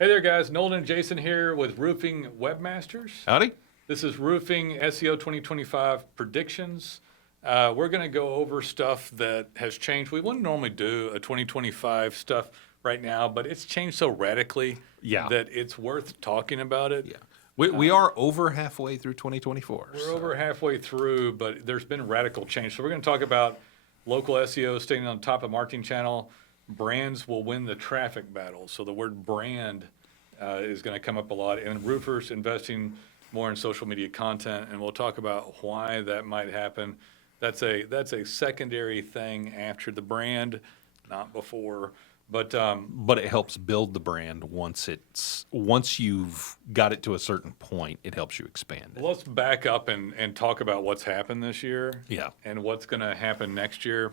Hey there, guys. Nolan and Jason here with Roofing Webmasters. Howdy. This is Roofing SEO 2025 predictions. We're going to go over stuff that has changed. We wouldn't normally do a 2025 stuff right now, but it's changed so radically that it's worth talking about it. Yeah. We are over halfway through 2024. We're over halfway through, but there's been radical change. So we're going to talk about local SEO staying on top of marketing channel. Brands will win the traffic battle. So the word brand is going to come up a lot. And roofers investing more in social media content. And we'll talk about why that might happen. That's a secondary thing after the brand, not before. But it helps build the brand once you've got it to a certain point. It helps you expand it. Let's back up and talk about what's happened this year. Yeah. And what's going to happen next year.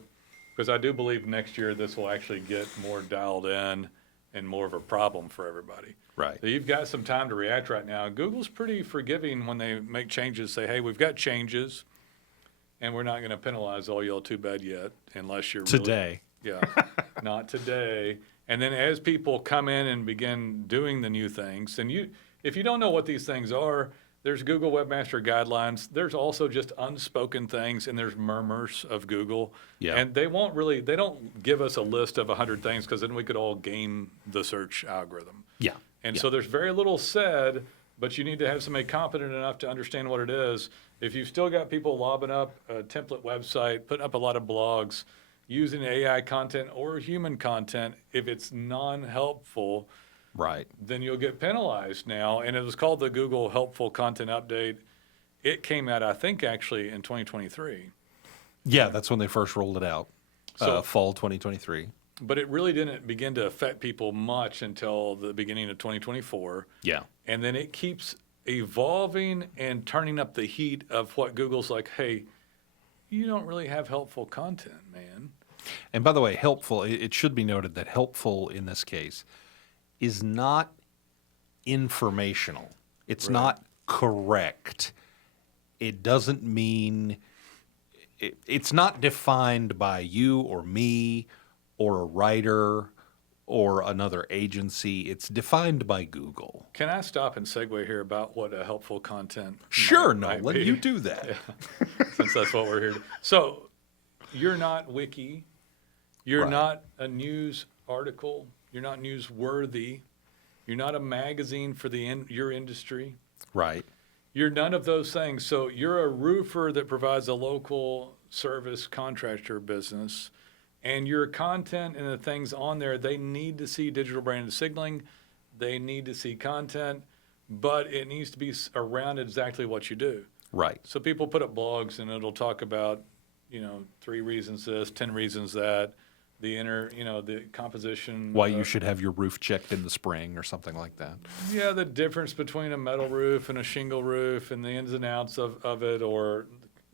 Because I do believe next year this will actually get more dialed in and more of a problem for everybody. Right. So you've got some time to react right now. Google's pretty forgiving when they make changes. Say, hey, we've got changes, and we're not going to penalize all y'all too bad yet, unless you're today. Yeah, not today. And then as people come in and begin doing the new things, and if you don't know what these things are, there's Google Webmaster Guidelines. There's also just unspoken things, and there's murmurs of Google. Yeah. And they don't give us a list of 100 things because then we could all game the search algorithm. Yeah. And so there's very little said, but you need to have somebody competent enough to understand what it is. If you've still got people lobbing up a template website, putting up a lot of blogs, using AI content or human content, if it's non-helpful, right, then you'll get penalized now. And it was called the Google Helpful Content Update. It came out, I think, actually in 2023. Yeah, that's when they first rolled it out, fall 2023. But it really didn't begin to affect people much until the beginning of 2024. Yeah. And then it keeps evolving and turning up the heat of what Google's like, hey, you don't really have helpful content, man. And by the way, helpful, it should be noted that helpful in this case is not informational. It's not correct. It doesn't mean, it's not defined by you or me or a writer or another agency. It's defined by Google. Can I stop and segue here about what a helpful content Sure, might Nolan, be? you do that. Yeah, since that's what we're here to. So you're not wiki. You're not a news article. You're not newsworthy. You're not a magazine for your industry. Right. You're none of those things. So you're a roofer that provides a local service contractor business. And your content and the things on there, they need to see digital branded signaling. They need to see content, but it needs to be around exactly what you do. Right. So people put up blogs and it'll talk about, 3 reasons this, 10 reasons that, the composition. Why you should have your roof checked in the spring or something like that. Yeah, the difference between a metal roof and a shingle roof and the ins and outs of it, or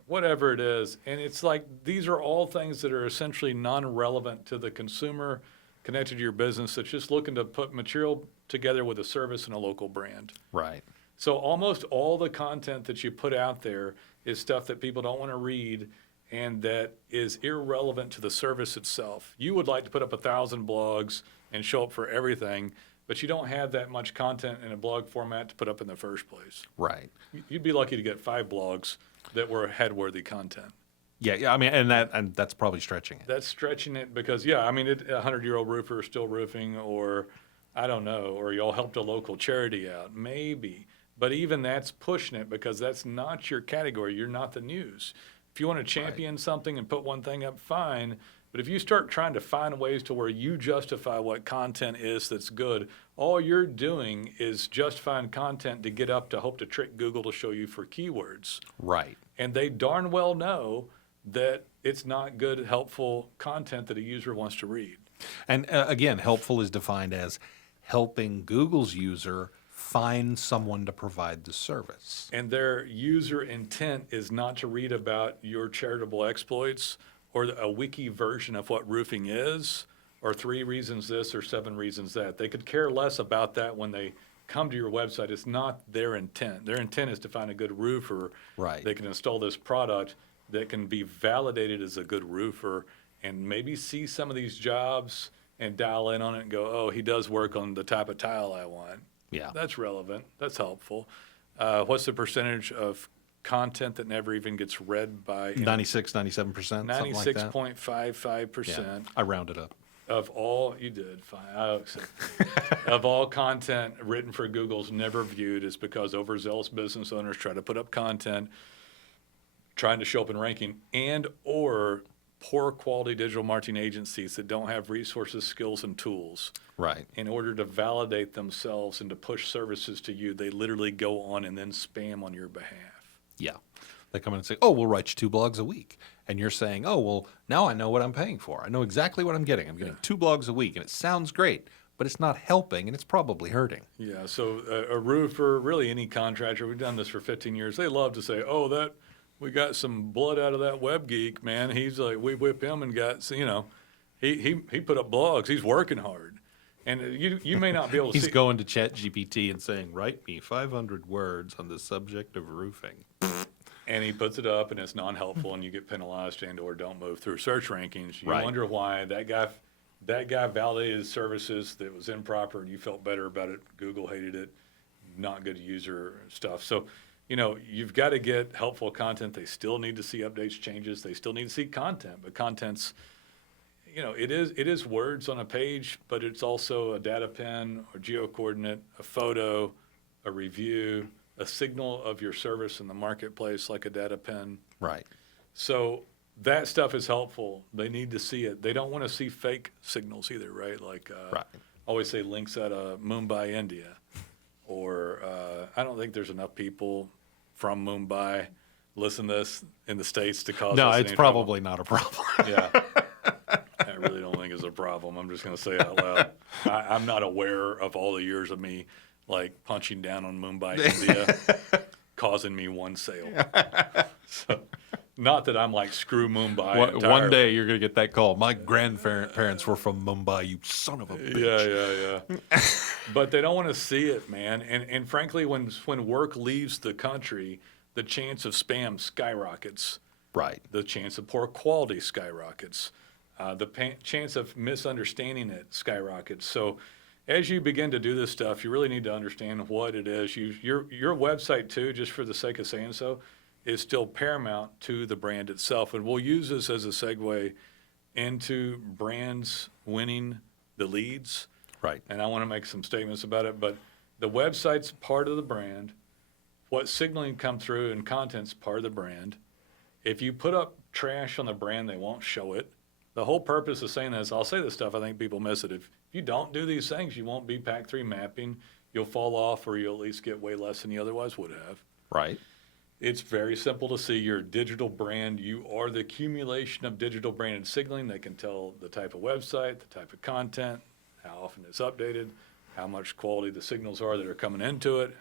whatever it is. And it's like, these are all things that are essentially non-relevant to the consumer connected to your business that's just looking to put material together with a service and a local brand. Right. So almost all the content that you put out there is stuff that people don't want to read and that is irrelevant to the service itself. You would like to put up 1,000 blogs and show up for everything, but you don't have that much content in a blog format to put up in the first place. Right. You'd be lucky to get 5 blogs that were head-worthy content. Yeah. I mean, and that's probably stretching it. That's stretching it because, a 100-year-old roofer is still roofing, or I don't know, or y'all helped a local charity out, maybe. But even that's pushing it because that's not your category. You're not the news. If you want to champion something and put one thing up, fine. But if you start trying to find ways to where you justify what content is that's good, all you're doing is justifying content to get up to hope to trick Google to show you for keywords. Right. And they darn well know that it's not good, helpful content that a user wants to read. And again, helpful is defined as helping Google's user find someone to provide the service. And their user intent is not to read about your charitable exploits or a wiki version of what roofing is, or 3 reasons this or 7 reasons that. They could care less about that when they come to your website. It's not their intent. Their intent is to find a good roofer that can install this product that can be validated as a good roofer and maybe see some of these jobs and dial in on it and go, oh, he does work on the type of tile I want. Yeah. That's relevant. That's helpful. What's the percentage of content that never even gets read by 96, 97%, something like that. 96.55%. I rounded up. Of all, you did fine. I'll accept it. Of all content written for Google's never viewed is because overzealous business owners try to put up content trying to show up in ranking, and or poor quality digital marketing agencies that don't have resources, skills, and tools. Right. In order to validate themselves and to push services to you, they literally go on and then spam on your behalf. Yeah. They come in and say, oh, we'll write you 2 blogs a week. And you're saying, oh, well, now I know what I'm paying for. I know exactly what I'm getting. I'm getting 2 blogs a week, and it sounds great, but it's not helping, and it's probably hurting. Yeah, so a roofer, really any contractor, we've done this for 15 years, they love to say, oh, that we got some blood out of that web geek, man. He's like, we whip him and got, you know, he put up blogs. He's working hard. And you may not be able to He's see. going to ChatGPT and saying, write me 500 words on the subject of roofing. And he puts it up, and it's non-helpful, and you get penalized and or don't move through search rankings. You Right. wonder why that guy validated services that was improper, and you felt better about it. Google hated it. Not good user stuff. So, you know, you've got to get helpful content. They still need to see updates, changes. They still need to see content, but content's, you know, it is words on a page, but it's also a data pin or geo-coordinate, a photo, a review, a signal of your service in the marketplace like a data pin. Right. So that stuff is helpful. They need to see it. They don't want to see fake signals either, right? Like Right. always say links out of Mumbai, India. Or I don't think there's enough people from Mumbai listen to this in the States to cause No, us it's any trouble. probably not a problem. Yeah. I really don't think it's a problem. I'm just going to say it out loud. I'm not aware of all the years of me like punching down on Mumbai, India, causing me one sale. So, not that I'm like, screw Mumbai One entirely. day you're going to get that call. My grandparents were from Mumbai, you son of a bitch. Yeah. But they don't want to see it, man. And frankly, when work leaves the country, the chance of spam skyrockets. Right. The chance of poor quality skyrockets. The chance of misunderstanding it skyrockets. So as you begin to do this stuff, you really need to understand what it is. Your website, too, just for the sake of saying so, is still paramount to the brand itself. And we'll use this as a segue into brands winning the leads. Right. And I want to make some statements about it. But the website's part of the brand. What signaling come through and content's part of the brand. If you put up trash on the brand, they won't show it. The whole purpose of saying this, I'll say this stuff, I think people miss it. If you don't do these things, you won't be PAC 3 mapping. You'll fall off, or you'll at least get way less than you otherwise would have. Right. It's very simple to see your digital brand. You are the accumulation of digital branded signaling. They can tell the type of website, the type of content, how often it's updated, how much quality the signals are that are coming into it,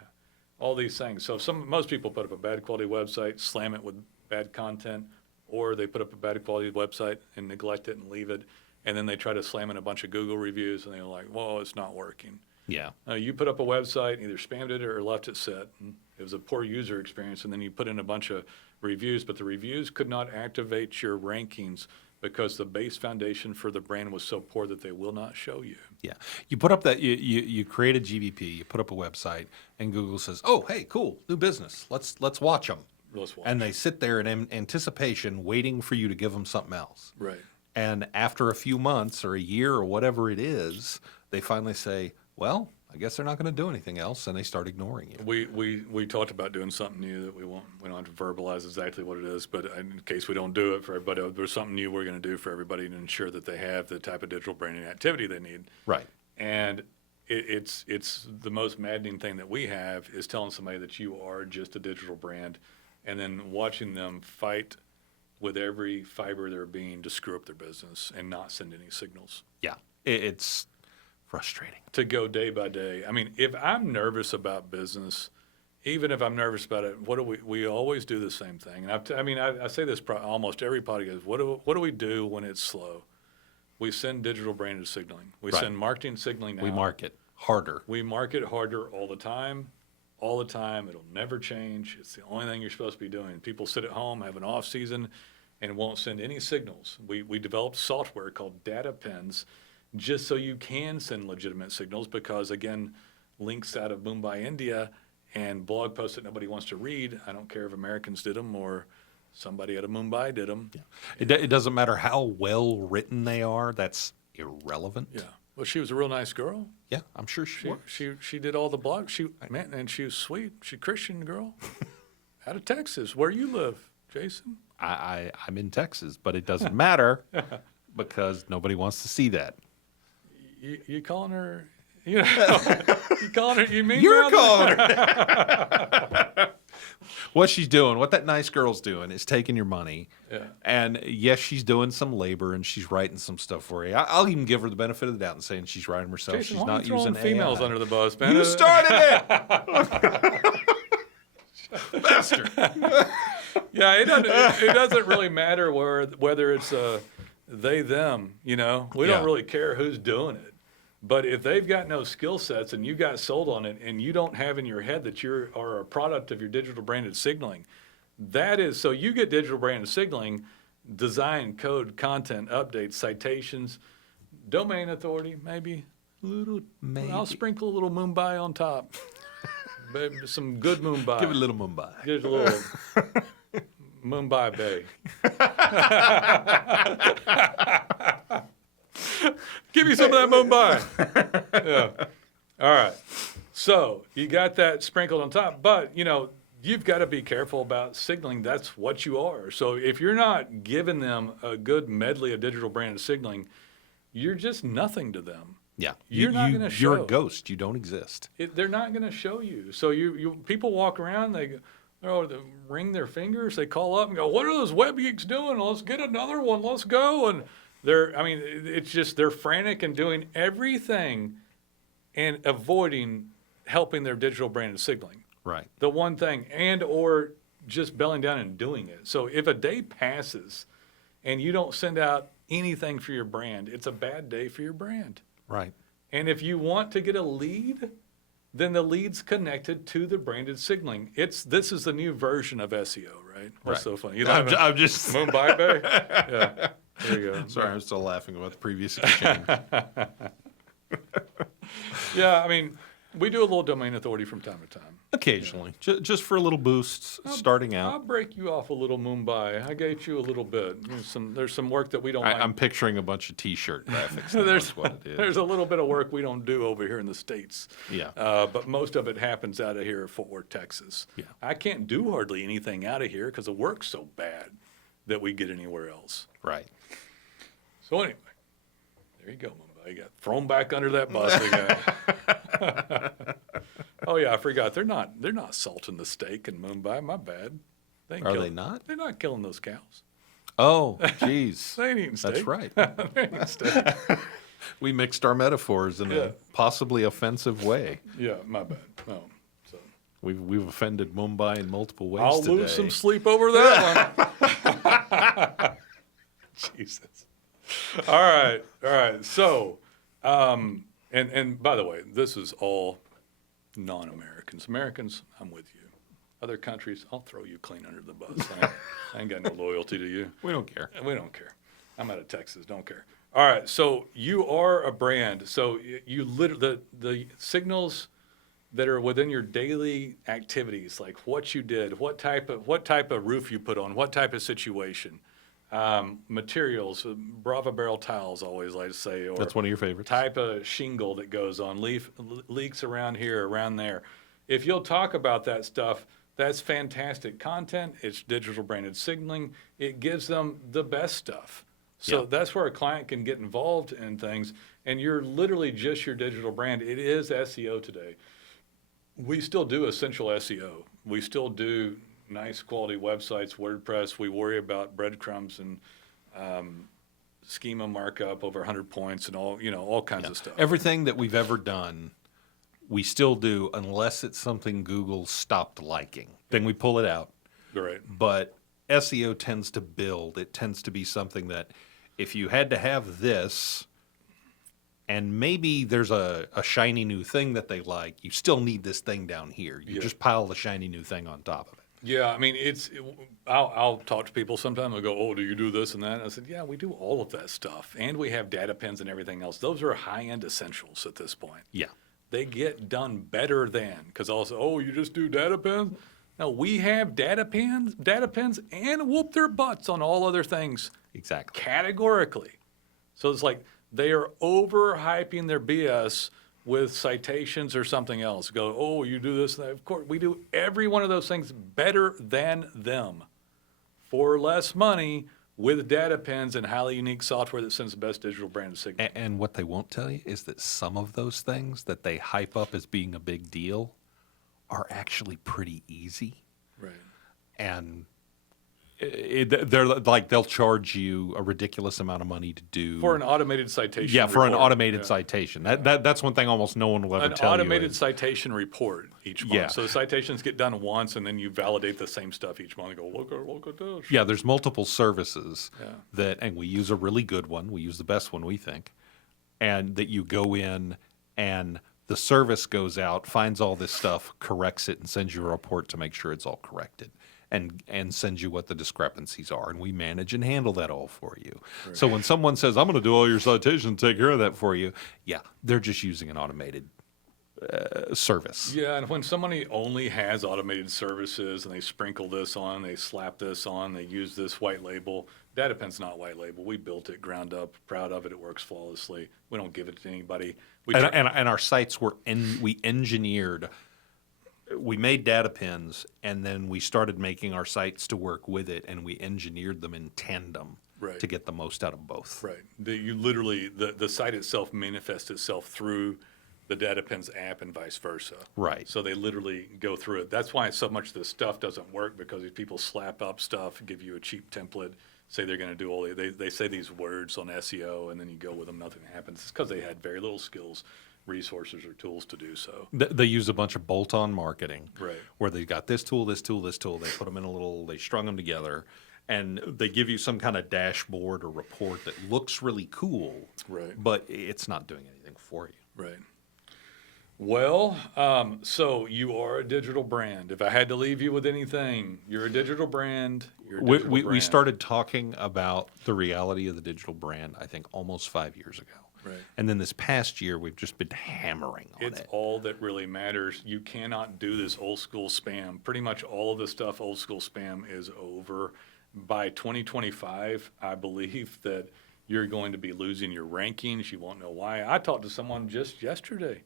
all these things. So most people put up a bad quality website, slam it with bad content, or they put up a bad quality website and neglect it and leave it, and then they try to slam in a bunch of Google reviews, and they're like, whoa, it's not working. Yeah. You put up a website, either spammed it or left it set, and it was a poor user experience, and then you put in a bunch of reviews, but the reviews could not activate your rankings because the base foundation for the brand was so poor that they will not show you. Yeah. You put up that, you create a GVP, you put up a website, and Google says, oh, hey, cool, new business. Let's watch them. Let's watch. And they sit there in anticipation waiting for you to give them something else. Right. And after a few months or a year or whatever it is, they finally say, well, I guess they're not going to do anything else, and they start ignoring you. We talked about doing something new that we don't have to verbalize exactly what it is, but in case we don't do it for everybody, there's something new we're going to do for everybody to ensure that they have the type of digital branding activity they need. Right. And it's the most maddening thing that we have is telling somebody that you are just a digital brand, and then watching them fight with every fiber of their being to screw up their business and not send any signals. Yeah. It's frustrating. To go day by day. I mean, if I'm nervous about business, even if I'm nervous about it, what do we always do the same thing. And I say this almost every podcast. What do we do when it's slow? We send digital branded signaling. We Right. send marketing signaling now. We market harder. We market harder all the time. All the time. It'll never change. It's the only thing you're supposed to be doing. People sit at home, have an off season, and won't send any signals. We developed software called data pins just so you can send legitimate signals because, again, links out of Mumbai, India, and blog posts that nobody wants to read, I don't care if Americans did them or somebody out of Mumbai did them. Yeah. It doesn't matter how well written they are. That's irrelevant. Yeah. Well, she was a real nice girl. Yeah, I'm sure she was. She did all the blogs. And she was sweet. She's a Christian girl out of Texas. Where you live, Jason? I'm in Texas, but it doesn't matter because nobody wants to see that. You calling her? You know, you calling her? You mean You're calling her? What she's doing, what that nice girl's doing, is taking your money. Yeah. And yes, she's doing some labor and she's writing some stuff for you. I'll even give her the benefit of the doubt and saying she's writing herself. Jason, She's why are not you throwing using females AI. under the bus, man. You started it, bastard. Yeah, it doesn't really matter whether it's they them. You know, we don't Yeah. really care who's doing it. But if they've got no skill sets and you got sold on it and you don't have in your head that you are a product of your digital branded signaling, that is, so you get digital branded signaling, design, code, content, updates, citations, domain authority, maybe. Maybe. I'll sprinkle a little Mumbai on top. Baby, some good Mumbai. Give it a little Mumbai. Give it a little Mumbai Bay. Give me some of that Mumbai. Yeah. All right. So you got that sprinkled on top, but you know, you've got to be careful about signaling. That's what you are. So if you're not giving them a good medley of digital branded signaling, you're just nothing to them. Yeah. You're not gonna You're show. a ghost. You don't exist. They're not going to show you. So you people walk around, they ring their fingers, they call up and go, "What are those web geeks doing? Let's get another one. Let's go." And it's just they're frantic and doing everything and avoiding helping their digital branded signaling. Right. The one thing, and or just belling down and doing it. So if a day passes and you don't send out anything for your brand, it's a bad day for your brand. Right. And if you want to get a lead, then the lead's connected to the branded signaling. This is the new version of SEO, right? That's so funny. You don't have I'm just. Mumbai Bay? Yeah. There you go. Sorry, I'm still laughing about the previous exchange. Yeah, I mean, we do a little domain authority from time to time. Occasionally, just for a little boost starting I'll out. break you off a little Mumbai. I gave you a little bit. There's some work that we don't like. I'm picturing a bunch of T-shirt graphics. Now, There's is what it is. There's a little bit of work we don't do over here in the States. Yeah. But most of it happens out of here at Fort Worth, Texas. Yeah. I can't do hardly anything out of here because the work's so bad that we get anywhere else. Right. So anyway, there you go, Mumbai. You got thrown back under that bus again. Oh yeah, I forgot. They're not salting the steak in Mumbai. My bad. Are they not? They're not killing those cows. Oh, jeez. They ain't eating steak. That's right. They ain't eating steak. We mixed our metaphors in a possibly offensive way. Yeah, my bad. No. So We've offended Mumbai in multiple ways I'll today. lose some sleep over that one. Jesus. All right. So, and by the way, this is all non-Americans. Americans, I'm with you. Other countries, I'll throw you clean under the bus. I ain't got no loyalty to you. We don't care. We don't care. I'm out of Texas. Don't care. All right. So you are a brand. So you literally the signals that are within your daily activities, like what you did, what type of roof you put on, what type of situation, materials, Brava barrel tiles, I always like to say, or That's one of your favorites. type of shingle that goes on, leaks around here, around there. If you'll talk about that stuff, that's fantastic content. It's digital branded signaling. It gives them the best stuff. So that's where a client can get involved in things, and you're literally just your digital brand. It is SEO today. We still do essential SEO. We still do nice quality websites, WordPress. We worry about breadcrumbs and schema markup over 100 points and all kinds of stuff. Everything that we've ever done, we still do unless it's something Google stopped liking. Then we pull it out. Right. But SEO tends to build. It tends to be something that if you had to have this, and maybe there's a shiny new thing that they like, you still need this thing down here. You just pile the shiny new thing on top of it. Yeah, I mean, I'll talk to people sometimes. They'll go, "Oh, do you do this and that?" And I said, "Yeah, we do all of that stuff, and we have data pins and everything else. Those are high-end essentials at this point. Yeah, They get done better than because also, oh, you just do data pins. No, we have data pins, and whoop their butts on all other things exactly. categorically. So it's like they are overhyping their BS with citations or something else. Go, oh, you do this. And that. Of course, we do every one of those things better than them for less money with data pins and highly unique software that sends the best digital brand signal. And what they won't tell you is that some of those things that they hype up as being a big deal are actually pretty easy. Right. And they're like, they'll charge you a ridiculous amount of money to do. For an automated citation Yeah, for an report. automated Yeah. citation. That's one thing almost no one will ever An tell you. automated citation report each month. Yeah. So the citations get done once, and then you validate the same stuff each month. And go, look at this. Yeah, there's multiple services Yeah. and we use a really good one. We use the best one, we think. And that you go in and the service goes out, finds all this stuff, corrects it, and sends you a report to make sure it's all corrected. And sends you what the discrepancies are, and we manage and handle that all for you. Right. So when someone says, I'm going to do all your citations, take care of that for you, yeah, they're just using an automated service. Yeah, and when somebody only has automated services and they sprinkle this on, they slap this on, they use this white label, DataPen's not white label. We built it ground up, proud of it. It works flawlessly. We don't give it to anybody. And our sites we engineered. We made data pins, and then we started making our sites to work with it, and we engineered them in tandem to get the most out of both. Right. The site itself manifests itself through the data pins app and vice versa. Right. So they literally go through it. That's why so much of this stuff doesn't work, because these people slap up stuff, give you a cheap template, say they're going to do they say these words on SEO, and then you go with them, nothing happens. It's because they had very little skills, resources, or tools to do so. They use a bunch of bolt-on marketing, right? Where they got this tool, this tool, this tool. They put them in they strung them together, and they give you some kind of dashboard or report that looks really cool, right? But it's not doing anything for you, right? Well, so you are a digital brand. If I had to leave you with anything, you're a digital brand. We started talking about the reality of the digital brand, I think, almost 5 years ago. Right. And then this past year, we've just been hammering on it. It's all that really matters. You cannot do this old school spam. Pretty much all of the stuff, old school spam, is over. By 2025, I believe that you're going to be losing your rankings. You won't know why. I talked to someone just yesterday,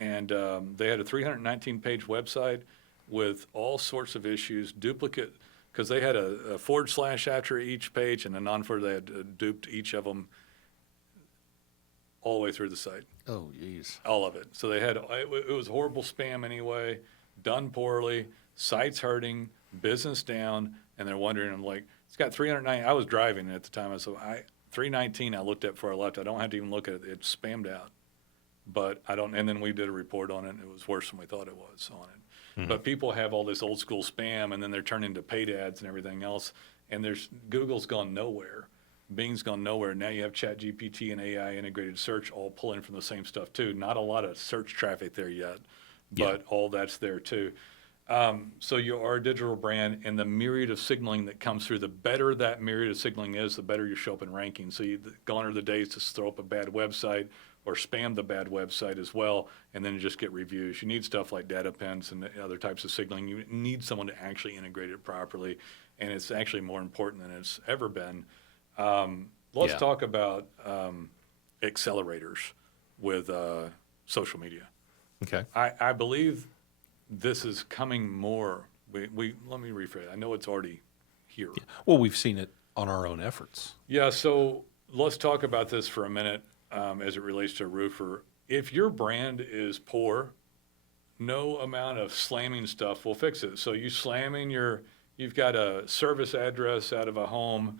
and they had a 319-page website with all sorts of issues, duplicate, because they had a / after each page and a non-forward. They had duped each of them all the way through the site. Oh, geez. All of it. So they had, it was horrible spam anyway, done poorly, sites hurting, business down, and they're wondering, I'm like, it's got 390. I was driving at the time. So 319 I looked at before I left. I don't have to even look at it. It's spammed out. But I don't, and then we did a report on it, and it was worse than we thought it was on it. Mm-hmm. But people have all this old school spam, and then they're turning to paid ads and everything else, and Google's gone nowhere. Bing's gone nowhere. Now you have ChatGPT and AI integrated search all pulling from the same stuff too. Not a lot of search traffic there yet, but all that's there too. So you are a digital brand, and the myriad of signaling that comes through, the better that myriad of signaling is, the better you show up in rankings. So gone are the days to throw up a bad website or spam the bad website as well, and then just get reviews. You need stuff like data pins and other types of signaling. You need someone to actually integrate it properly, and it's actually more important than it's ever been. Let's talk about accelerators with social media. Okay. I believe this is coming more. Let me rephrase. I know it's already here. Yeah. Well, we've seen it on our own efforts. Yeah, so let's talk about this for a minute as it relates to a roofer. If your brand is poor, no amount of slamming stuff will fix it. So you've got a service address out of a home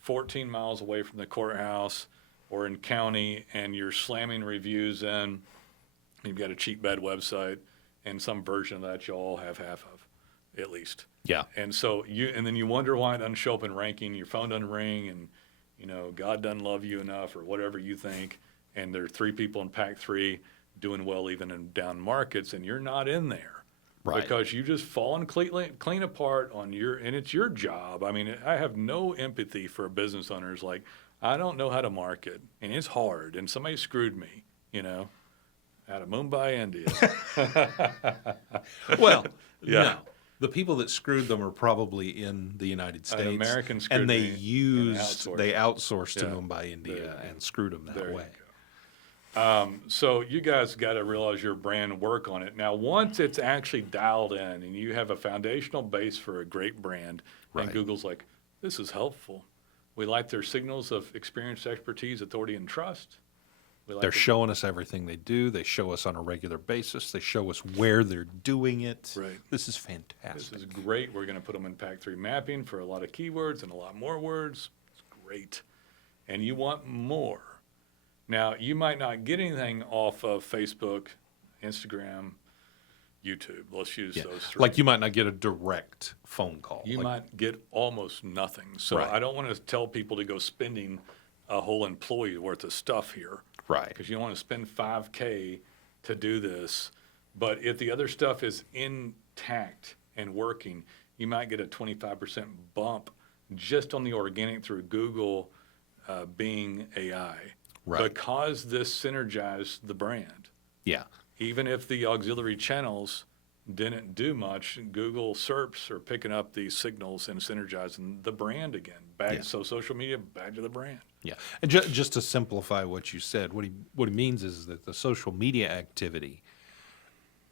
14 miles away from the courthouse or in county, and you're slamming reviews in, you've got a cheap, bad website, and some version of that you all have half of, at least. Yeah. And so then you wonder why it doesn't show up in ranking, your phone doesn't ring, and God doesn't love you enough, or whatever you think, and there are 3 people in pack 3 doing well even in down markets, and you're not in there. Right. Because you just fallen clean apart on and it's your job. I mean, I have no empathy for business owners. Like, I don't know how to market, and it's hard, and somebody screwed me, out of Mumbai, India. Well, Yeah. no. The people that screwed them are probably in the United States. American screwed and they me and outsourced to Yeah. Mumbai, India, and screwed them that There you way. go. So you guys got to realize your brand, work on it. Now, once it's actually dialed in and you have a foundational base for a great brand, Right. and Google's like, this is helpful. We like their signals of experience, expertise, authority, and trust. We like They're it. showing us everything they do. They show us on a regular basis. They show us where they're doing it. Right. This is This fantastic. is great. We're going to put them in Pack 3 mapping for a lot of keywords and a lot more words. It's great. And you want more. Now, you might not get anything off of Facebook, Instagram, YouTube. Let's use Yeah. those three. Like you might not get a direct phone call. You Like, might get almost nothing. So Right. I don't want to tell people to go spending a whole employee worth of stuff here. Right. Because you don't want to spend $5K to do this. But if the other stuff is intact and working, you might get a 25% bump just on the organic through Google being AI. Right. Because this synergized the brand. Yeah. Even if the auxiliary channels didn't do much, Google SERPs are picking up these signals and synergizing the brand again. Back, Yeah. So social media, back to the brand. Yeah. And just to simplify what you said, what he means is that the social media activity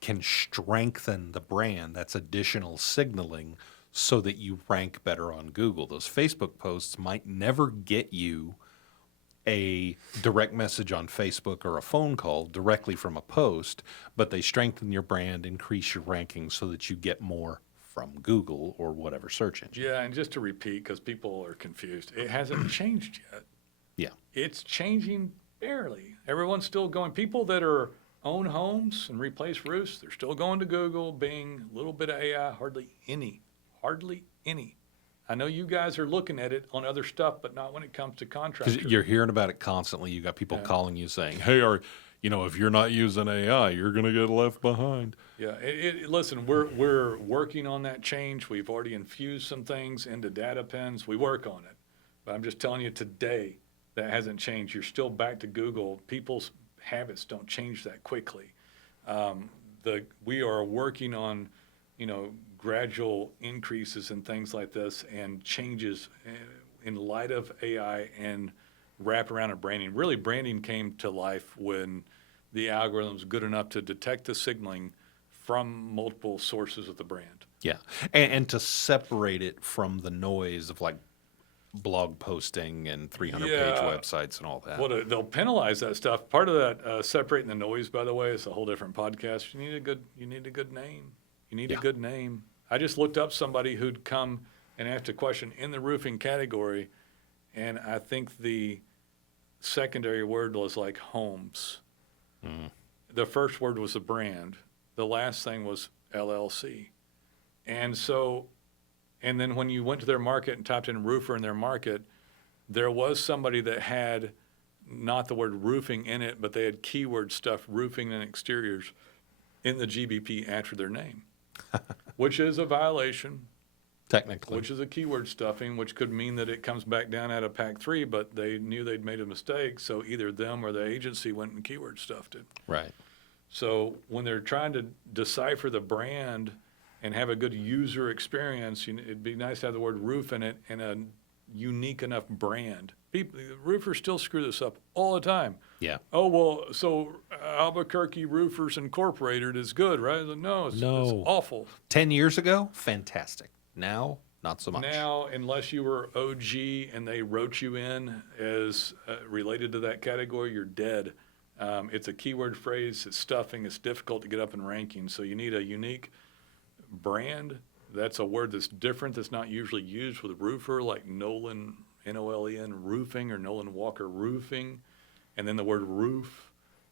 can strengthen the brand. That's additional signaling so that you rank better on Google. Those Facebook posts might never get you a direct message on Facebook or a phone call directly from a post, but they strengthen your brand, increase your rankings so that you get more from Google or whatever search engine. Yeah, and just to repeat, because people are confused, it hasn't changed yet. Yeah. It's changing barely. Everyone's still going. People that are own homes and replace roofs, they're still going to Google, Bing, a little bit of AI, hardly any. I know you guys are looking at it on other stuff, but not when it comes to contractors. Because you're hearing about it constantly. You got people Yeah. calling you saying, "Hey, if you're not using AI, you're going to get left behind." Yeah, listen, we're working on that change. We've already infused some things into data pens. We work on it. But I'm just telling you today, that hasn't changed. You're still back to Google. People's habits don't change that quickly. We are working on, gradual increases and things like this and changes in light of AI and wraparound of branding. Really, branding came to life when the algorithm's good enough to detect the signaling from multiple sources of the brand. Yeah, and to separate it from the noise of like blog posting and 300-page Yeah. websites and all that. They'll penalize that stuff. Part of that separating the noise, by the way, is a whole different podcast. You need a good name. You need a Yeah. good name. I just looked up somebody who'd come and asked a question in the roofing category, and I think the secondary word was like homes. The first word was a brand. The last thing was LLC. And then when you went to their market and typed in roofer in their market, there was somebody that had not the word roofing in it, but they had keyword stuff, roofing and exteriors, in the GBP after their name, which is a violation, Technically. which is a keyword stuffing, which could mean that it comes back down out of Pack 3, but they knew they'd made a mistake, so either them or the agency went and keyword stuffed it. Right. So when they're trying to decipher the brand and have a good user experience, it'd be nice to have the word roof in it and a unique enough brand. Roofers still screw this up all the time. Yeah. Oh, well, so Albuquerque Roofers Incorporated is good, right? No, it's awful. 10 years ago, fantastic. Now, not so much. Now, unless you were OG and they wrote you in as related to that category, you're dead. It's a keyword phrase. It's stuffing. It's difficult to get up in ranking. So you need a unique brand. That's a word that's different, that's not usually used with a roofer, like Nolan, Nolen roofing, or Nolan Walker roofing, and then the word roof,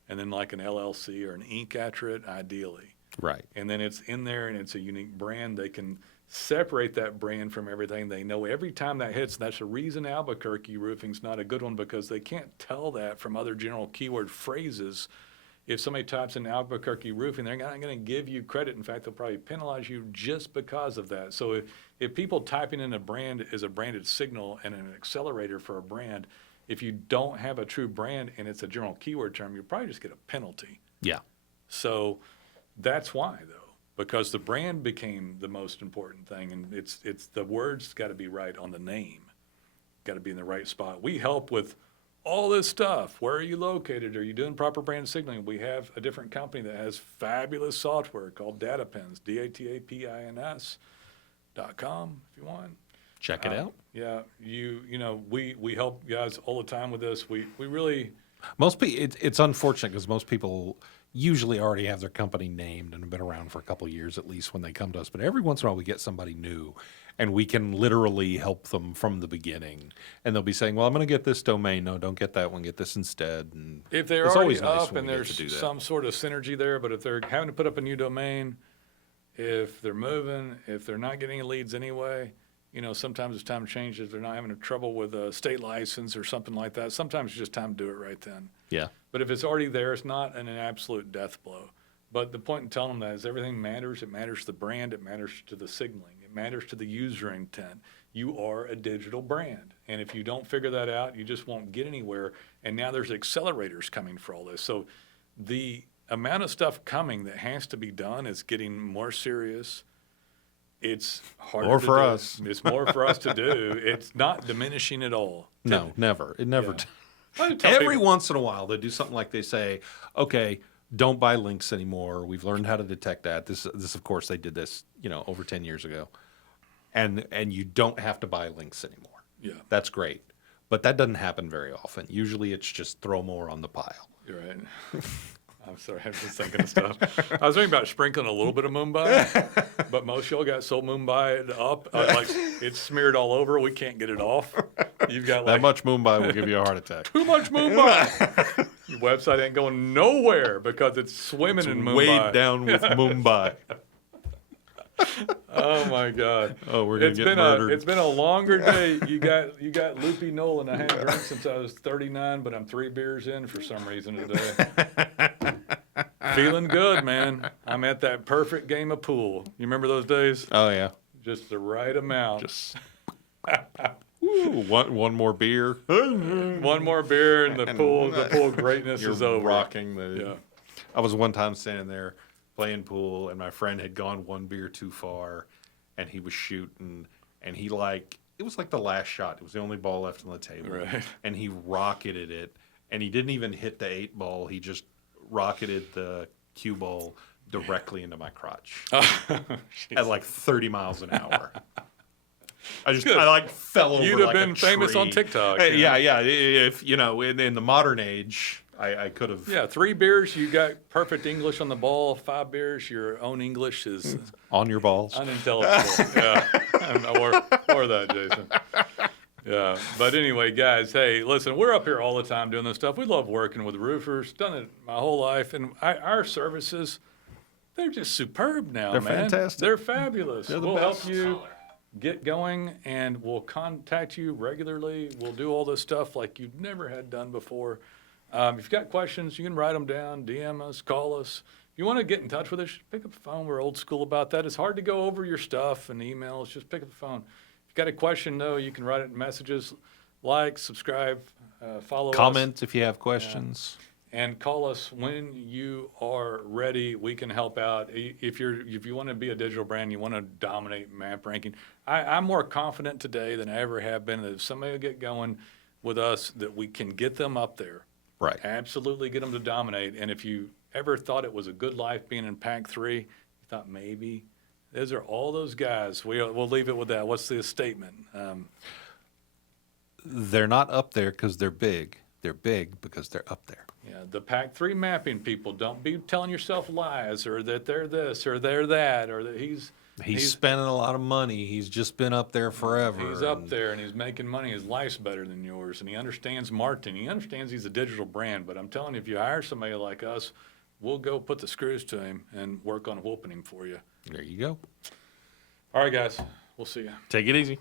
and then like an LLC or an Inc. after it, ideally. Right. And then it's in there and it's a unique brand. They can separate that brand from everything. They know every time that hits. That's the reason Albuquerque roofing's not a good one, because they can't tell that from other general keyword phrases. if somebody types in Albuquerque roofing, they're not going to give you credit. In fact, they'll probably penalize you just because of that. So if people typing in a brand is a branded signal and an accelerator for a brand, if you don't have a true brand and it's a general keyword term, you'll probably just get a penalty. Yeah. So that's why, though, because the brand became the most important thing, and it's the words got to be right on the name, got to be in the right spot. We help with all this stuff. Where are you located? Are you doing proper brand signaling? We have a different company that has fabulous software called DataPins, DATAPINS.com if you want. Check it out. Yeah, we help guys all the time with this. We really. Most people, it's unfortunate because most people usually already have their company named and have been around for a couple of years at least when they come to us. But every once in a while we get somebody new, and we can literally help them from the beginning. And they'll be saying, "Well, I'm going to get this domain. No, don't get that one. Get this instead." And if they're it's already always nice up when and we get to do there's that. some sort of synergy there, but if they're having to put up a new domain, if they're moving, if they're not getting leads anyway. Sometimes it's time to change if they're not having trouble with a state license or something like that. Sometimes it's just time to do it right then. Yeah. But if it's already there, it's not an absolute death blow. But the point in telling them that is everything matters. It matters to the brand. It matters to the signaling. It matters to the user intent. You are a digital brand. And if you don't figure that out, you just won't get anywhere. And now there's accelerators coming for all this. So the amount of stuff coming that has to be done is getting more serious. It's harder More to for do. us. It's more for us to do. It's not diminishing at all. No, never. It never. Yeah. I tell Every people- once in a while, they do something like they say, "Okay, don't buy links anymore. We've learned how to detect that." This, of course, they did this, over 10 years ago, and you don't have to buy links anymore. Yeah, That's great, but that doesn't happen very often. Usually, it's just throw more on the pile. you're right. I'm sorry, I was just thinking of stuff. I was thinking about sprinkling a little bit of Mumbai, but most y'all got so Mumbai up, like it's smeared all over. We can't get it off. You've got That like much Mumbai will give you a heart attack. too much Mumbai. Your website ain't going nowhere because it's swimming in Mumbai. Weighed down with Mumbai. Oh my God! Oh, we're gonna get murdered. It's been a longer day. You got loopy Nolan. I haven't drank since I was 39, but I'm 3 beers in for some reason today. Feeling good, man. I'm at that perfect game of pool. You remember those days? Oh yeah. Just the right amount. Just Ooh, one more beer. One more beer and the pool greatness You're is over. rocking the. Yeah. I was one time standing there playing pool, and my friend had gone 1 beer too far, and he was shooting, and it was like the last shot. It was the only ball left on the table, Right. and he rocketed it, and he didn't even hit the 8 ball. He just rocketed the cue ball directly into my crotch at like 30 miles an hour. I fell over. You'd have like been a famous tree. on TikTok. Yeah. If in the modern age, I could have. Yeah, 3 beers, you got perfect English on the ball. 5 beers, your own English is On your balls. unintelligible. Yeah, or that, Jason. Yeah, but anyway, guys, hey, listen, we're up here all the time doing this stuff. We love working with roofers. Done it my whole life, and our services, they're just superb now, They're man. fantastic. They're fabulous. They're the We'll best. help you get going, and we'll contact you regularly. We'll do all this stuff like you never had done before. If you've got questions, you can write them down, DM us, call us. If you want to get in touch with us, pick up the phone. We're old school about that. It's hard to go over your stuff and emails. Just pick up the phone. If you've got a question, though, you can write it in messages. Like, subscribe, follow us. Comment if you have questions. And call us when you are ready. We can help out. If you want to be a digital brand, you want to dominate map ranking. I'm more confident today than I ever have been that if somebody will get going with us, that we can get them up there. Right. Absolutely get them to dominate. And if you ever thought it was a good life being in Pack 3, you thought maybe, those are all those guys. We'll leave it with that. What's the statement? They're not up there because they're big. They're big because they're up there. Yeah, the Pack 3 mapping people, don't be telling yourself lies or that they're this or they're that or that he's spending a lot of money. He's just been up there forever. He's up there and he's making money. His life's better than yours, and he understands marketing. He understands he's a digital brand. But I'm telling you, if you hire somebody like us, we'll go put the screws to him and work on whooping him for you. There you go. All right, guys. We'll see you. Take it easy.